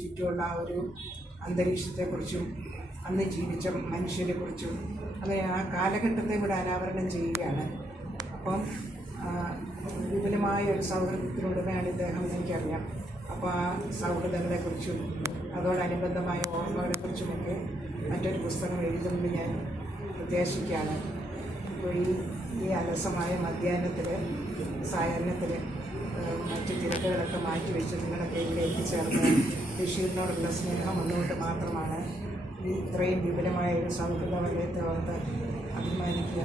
ചുറ്റുമുള്ള ആ ഒരു അന്തരീക്ഷത്തെക്കുറിച്ചും അന്ന് ജീവിച്ച മനുഷ്യരെക്കുറിച്ചും അങ്ങനെ ആ കാലഘട്ടത്തെ കൂടെ അനാവരണം ചെയ്യുകയാണ്. അപ്പം വിപുലമായ ഒരു സൗഹൃദത്തിലൂടെയാണ് ഇദ്ദേഹം എനിക്കറിയാം. അപ്പോൾ ആ സൗഹൃദങ്ങളെക്കുറിച്ചും അതോടനുബന്ധമായ ഓർമ്മകളെക്കുറിച്ചുമൊക്കെ മറ്റൊരു പുസ്തകം എഴുതുമെന്ന് ഞാൻ ഉദ്ദേശിക്കുകയാണ്. അപ്പോൾ ഈ അലസമായ മധ്യാഹ്നത്തിൽ സായാഹ്നത്തിൽ മറ്റ് തിരക്കുകളൊക്കെ മാറ്റിവെച്ച് നിങ്ങളൊക്കെ ഇവിടെ എത്തിച്ചേർന്ന് ബഷീറിനോടുള്ള സ്നേഹം ഒന്നുകൊണ്ട് മാത്രമാണ് ഈ ഇത്രയും വിപുലമായ ഒരു സൗഹൃദ വലയത്തെ ഓർത്ത് അഭിമാനിക്കുക.